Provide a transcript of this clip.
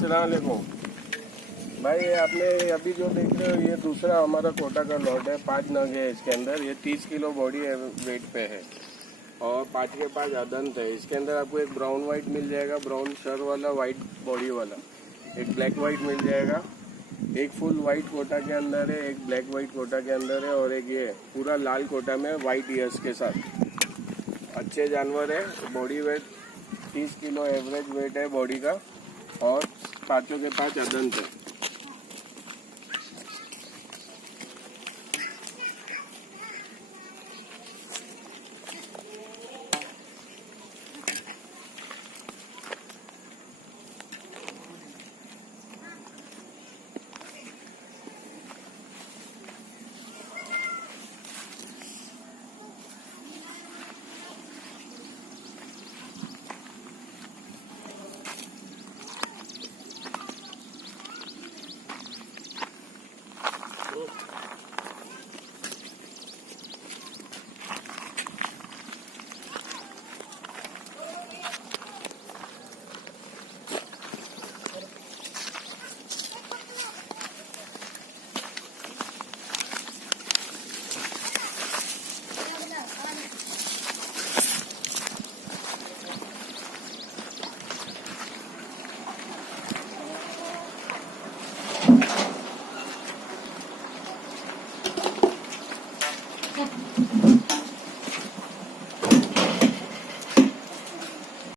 अस्सलाम वालेकुम भाई। आपने अभी जो देख रहे हो ये दूसरा हमारा कोटा का लॉट है। 5 नग है इसके अंदर। ये 30 किलो बॉडी वेट पे है और 5 के 5 अदंत है। इसके अंदर आपको एक ब्राउन वाइट मिल जाएगा, ब्राउन शर वाला, वाइट बॉडी वाला। एक ब्लैक वाइट मिल जाएगा। एक फुल वाइट कोटा के अंदर है, एक ब्लैक वाइट कोटा के अंदर है और एक ये पूरा लाल कोटा में वाइट ईयर्स के साथ। अच्छे जानवर है। Body weight 30 kilo average weight है बॉडी का और 5 के 5 अदंत है।